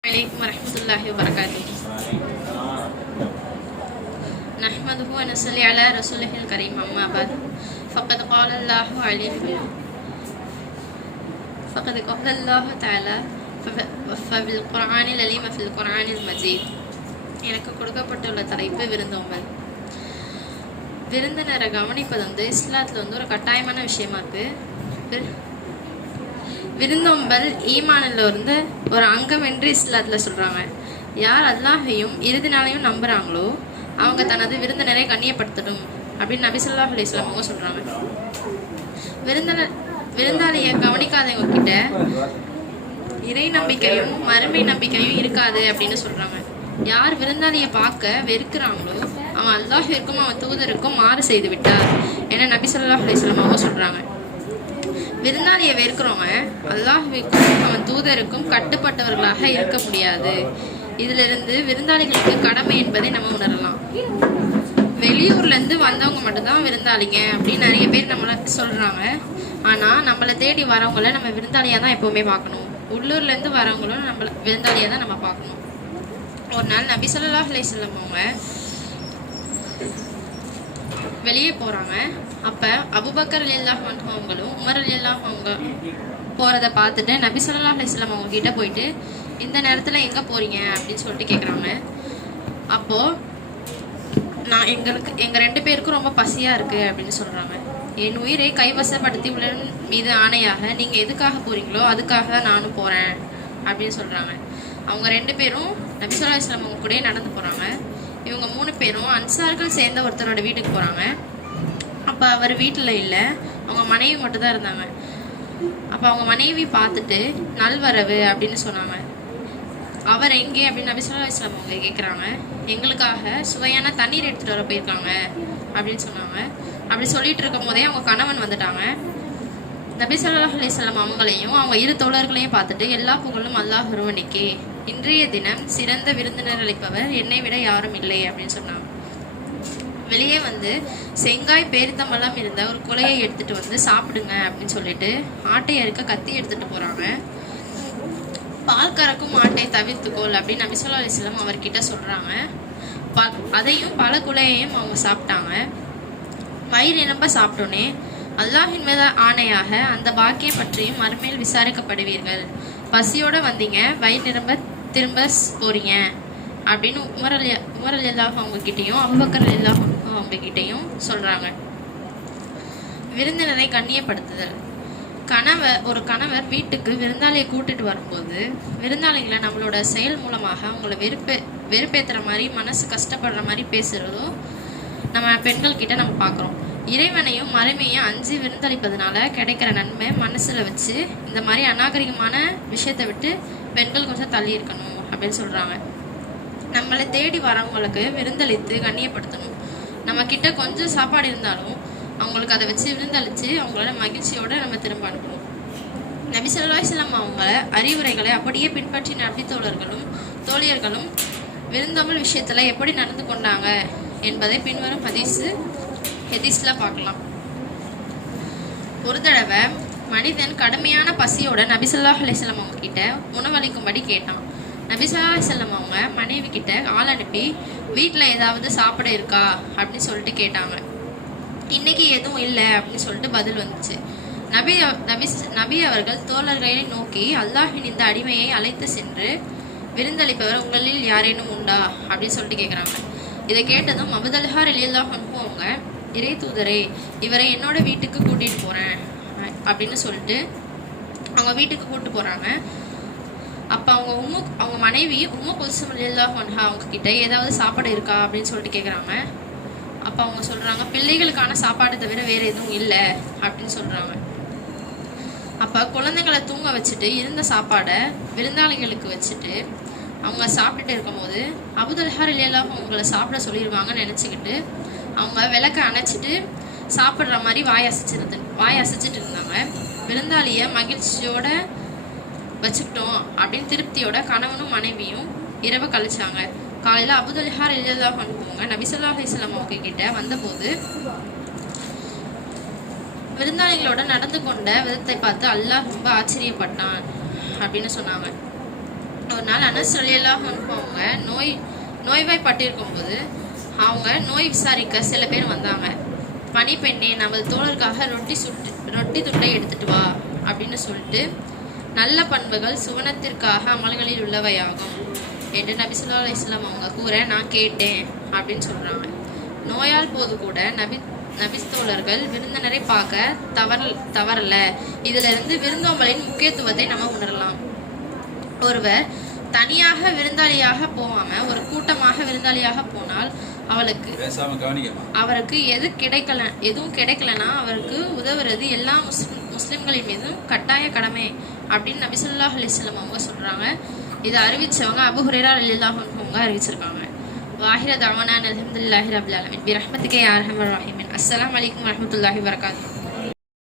عليكم ورحمة الله وبركاته نحمده ونصلي على رسوله الكريم أما بعد فقد قال الله عليه فقد قال الله تعالى فف- فبالقرآن العليم في القرآن المجيد எனக்கு கொடுக்கப்பட்டுள்ள தலைப்பு விருந்தோம்பல் விருந்தினரை கவனிப்பது வந்து இஸ்லாத்தில் வந்து ஒரு கட்டாயமான விஷயமா இருக்கு விரு- விருந்தோம்பல் ஈமானில் இருந்து ஒரு அங்கம் என்று இஸ்லாத்தில் சொல்கிறாங்க யார் அல்லாஹையும் இறுதி நாளையும் நம்புகிறாங்களோ அவங்க தனது விருந்தினரை கண்ணியப்படுத்தணும் அப்படின்னு நபி ஸல்லல்லாஹு அலைஹி அவங்க சொல்கிறாங்க விருந்தினர் விருந்தாளியை கவனிக்காதவங்க கிட்ட இறை நம்பிக்கையும் மறுமை நம்பிக்கையும் இருக்காது அப்படின்னு சொல்கிறாங்க யார் விருந்தாளியை பார்க்க வெறுக்கிறாங்களோ அவன் அல்லாஹிற்கும் அவன் தூதருக்கும் மாறு செய்து விட்டார் என நபி சொல்லா அலைஹி அவங்க சொல்கிறாங்க விருந்தாளியை வேர்க்கிறவங்க அல்லாஹ்விற்கும் அவன் தூதருக்கும் கட்டுப்பட்டவர்களாக இருக்க முடியாது. இதிலிருந்து விருந்தாளிகளுக்கு கடமை என்பதை நம்ம உணரலாம். வெளியூர்ல இருந்து வந்தவங்க மட்டும்தான் விருந்தாளிங்க அப்படின்னு நிறைய பேர் நம்மளை சொல்றாங்க. ஆனா நம்மளை தேடி வரவங்கள நம்ம விருந்தாளியா தான் எப்பவுமே பார்க்கணும். உள்ளூர்ல இருந்து வரவங்களும் நம்மளை விருந்தாளியா தான் நம்ம பார்க்கணும். ஒரு நாள் நபி ஸல்லல்லாஹு அலைஹி அவங்க வெளியே போகிறாங்க அப்போ அபுபக்கர் அலியல்லாஹ் அவங்களும் உமர் அலியல்லாஹ் அவங்க போகிறத பார்த்துட்டு நபி ஸல்லல்லாஹு அலிஸ்லாம் அவங்க போயிட்டு இந்த நேரத்தில் எங்கே போகிறீங்க அப்படின்னு சொல்லிட்டு கேட்குறாங்க அப்போது நான் எங்களுக்கு எங்கள் ரெண்டு பேருக்கும் ரொம்ப பசியாக இருக்குது அப்படின்னு சொல்கிறாங்க என் உயிரை கைவசப்படுத்தி உள்ள மீது ஆணையாக நீங்கள் எதுக்காக போகிறீங்களோ அதுக்காக தான் நானும் போகிறேன் அப்படின்னு சொல்கிறாங்க அவங்க ரெண்டு பேரும் நபிசுல்லா இஸ்லாம் அவங்க கூடயே நடந்து போகிறாங்க பேரும் அன்சார்கள் சேர்ந்த ஒருத்தரோட வீட்டுக்கு போகிறாங்க அப்போ அவர் வீட்டில் இல்லை. அவங்க மனைவி மட்டும் தான் இருந்தாங்க. அப்போ அவங்க மனைவி பார்த்துட்டு நல்வரவு அப்படின்னு சொன்னாங்க. அவர் எங்கே அப்படின்னு நபி ஸல்லல்லாஹு அவங்க கேட்குறாங்க எங்களுக்காக சுவையான தண்ணீர் எடுத்துகிட்டு வர போயிருக்காங்க அப்படின்னு சொன்னாங்க. அப்படி சொல்லிட்டு இருக்கும் போதே அவங்க கணவன் வந்துட்டாங்க. நபி சொல்லாஹ் அலைஹி அவங்களையும் அவங்க இரு தோழர்களையும் பார்த்துட்டு எல்லா புகழும் அல்லாஹ் ஒருவனுக்கே. இன்றைய தினம் சிறந்த விருந்தினர் அளிப்பவர் என்னை விட யாரும் இல்லை அப்படின்னு சொன்னாங்க. வெளியே வந்து செங்காய் பேரித்தம்பழம் இருந்த ஒரு குலையை எடுத்துட்டு வந்து சாப்பிடுங்க அப்படின்னு சொல்லிட்டு ஆட்டை அறுக்க கத்தி எடுத்துட்டு போறாங்க. பால் கறக்கும் ஆட்டை தவிர்த்துக்கோள் அப்படின்னு நபி ஸல்லல்லாஹு அவர்கிட்ட சொல்றாங்க. ப- அதையும் பல குலையையும் அவங்க சாப்பிட்டாங்க. வயிறு நிரம்ப சாப்பிட்டோன்னே அல்லாஹின் மீது ஆணையாக அந்த பாக்கியை பற்றியும் மறுமையில் விசாரிக்கப்படுவீர்கள். பசியோடு வந்தீங்க வயிறு நிரம்ப திரும்ப போறீங்க அப்படின்னு உமர் அலி உமர் அலி அல்லாஹ் அவங்க கிட்டேயும் அபுபக்கர் அலி அல்லாஹ் விருந்தினரை கண்ணியப்படுத்துதல். கணவர் ஒரு கணவர் வீட்டுக்கு விருந்தாளியை கூட்டிட்டு வரும்போது விருந்தாளிகளை நம்மளோட செயல் மூலமாக அவங்கள வெறுப்பே வெறுப்பேற்றுற மாதிரி மனசு கஷ்டப்படுற மாதிரி பேசுகிறதும் நம்ம பெண்கள் கிட்ட நம்ம பார்க்குறோம் இறைவனையும் மறுமையும் அஞ்சு விருந்தளிப்பதனால கிடைக்கிற நன்மை மனசில் வச்சு இந்த மாதிரி அநாகரிகமான விஷயத்தை விட்டு பெண்கள் கொஞ்சம் தள்ளி இருக்கணும் அப்படின்னு சொல்கிறாங்க நம்மளை தேடி வரவங்களுக்கு விருந்தளித்து கண்ணியப்படுத்தணும். நம்ம கிட்ட கொஞ்சம் சாப்பாடு இருந்தாலும் அவங்களுக்கு அதை வச்சு விருந்தளித்து அவங்களோட மகிழ்ச்சியோடு நம்ம திரும்ப அனுப்பணும். நபி ஸல்லல்லாஹு அவங்க அறிவுரைகளை அப்படியே பின்பற்றி நபி தோழர்களும் தோழியர்களும் விருந்தமிழ் விஷயத்தில் எப்படி நடந்து கொண்டாங்க என்பதை பின்வரும் பதிசு ஹதீஸ்ல பார்க்கலாம். ஒரு தடவை மனிதன் கடுமையான பசியோட நபிசல்லாஹ் அலிசல்லம் அவங்க கிட்ட உணவளிக்கும்படி கேட்டான். நபிசல்லா அலிசல்லம் அவங்க மனைவி கிட்ட ஆள் அனுப்பி வீட்டில் ஏதாவது சாப்பிட இருக்கா? அப்படின்னு சொல்லிட்டு கேட்டாங்க. இன்னைக்கு எதுவும் இல்லை அப்படின்னு சொல்லிட்டு பதில் வந்துச்சு. நபி நபி நபி அவர்கள் தோழர்களை நோக்கி அல்லாஹின் இந்த அடிமையை அழைத்து சென்று விருந்தளிப்பவர் உங்களில் யாரேனும் உண்டா? அப்படின்னு சொல்லிட்டு கேட்குறாங்க இதை கேட்டதும் அபுதல்ஹார் எலியல்லாஹ் அவங்க இறை தூதரே இவரை என்னோட வீட்டுக்கு கூட்டிட்டு போறேன் அப்படின்னு சொல்லிட்டு அவங்க வீட்டுக்கு கூட்டு போறாங்க. அப்ப அவங்க உம்மு அவங்க மனைவி உம்மு குல்சம் அலியல்லாஹ் அன்ஹா அவங்க கிட்ட ஏதாவது சாப்பாடு இருக்கா அப்படின்னு சொல்லிட்டு கேக்குறாங்க. அப்ப அவங்க சொல்றாங்க பிள்ளைகளுக்கான சாப்பாடு தவிர வேற எதுவும் இல்லை அப்படின்னு சொல்றாங்க. அப்ப குழந்தைங்களை தூங்க வச்சுட்டு இருந்த சாப்பாடை விருந்தாளிகளுக்கு வச்சுட்டு அவங்க சாப்பிட்டுட்டு இருக்கும்போது அபுதல்ஹார் இல்லையெல்லாம் அவங்கள சாப்பிட சொல்லிடுவாங்கன்னு நினச்சிக்கிட்டு அவங்க விளக்க அணைச்சிட்டு சாப்பிட்ற மாதிரி வாய் அசைச்சிருந்து வாய் அசைச்சிட்டு இருந்தாங்க. விருந்தாளியை மகிழ்ச்சியோட வச்சுக்கிட்டோம் அப்படின்னு திருப்தியோட கணவனும் மனைவியும் இரவு கழிச்சாங்க. காலையில் அபுதல்ஹார் இல்லல்லா அனுப்புவாங்க நபிசல்லா அலிஸ்லாம் அவங்க கிட்ட வந்தபோது விருந்தாளிகளோட நடந்து கொண்ட விதத்தை பார்த்து அல்லாஹ் ரொம்ப ஆச்சரியப்பட்டான் அப்படின்னு சொன்னாங்க. ஒரு நாள் அனஸ் ரலியல்லாஹு அன்ஹு அவங்க நோய் நோய்வாய்ப்பட்டிருக்கும் போது அவங்க நோய் விசாரிக்க சில பேர் வந்தாங்க. பணிப்பெண்ணே நமது தோழருக்காக ரொட்டி சுட்டு ரொட்டி துண்டை எடுத்துட்டு வா அப்படின்னு சொல்லிட்டு நல்ல பண்புகள் சுவனத்திற்காக அமல்களில் உள்ளவையாகும் என்று நபி சொல்லா அலைஹி அவங்க கூற நான் கேட்டேன் அப்படின்னு சொல்கிறாங்க நோயால் போது கூட நபி நபிஸ்தோழர்கள் விருந்தினரை பார்க்க தவற தவறல. இதுல இருந்து விருந்தோம்பலின் முக்கியத்துவத்தை நம்ம உணரலாம். ஒருவர் தனியாக விருந்தாளியாக போகாம ஒரு கூட்டமாக விருந்தாளியாக போனால் அவளுக்கு. அவருக்கு எது கிடைக்கல எதுவும் கிடைக்கலனா அவருக்கு உதவுறது எல்லா முஸ்லிம் முஸ்லிம்களின் மீதும் கட்டாய கடமை அப்படின்னு நபி ஸல்லல்லாஹு அலைஹி வஸல்லம் அவங்க சொல்றாங்க. இதை அறிவிச்சவங்க அபு ஹுரைரா அவங்க அறிவிச்சிருக்காங்க. வாஹிர தவானா அல்ஹம்துலில்லாஹி ரபில் ஆலமீன். பிரஹ்மத்துக்கே யா அர்ஹமர் ரஹீமின். அஸ்ஸலாமு அலைக்கும் வரஹ்மத்துல்லாஹி வபரகாத்துஹு.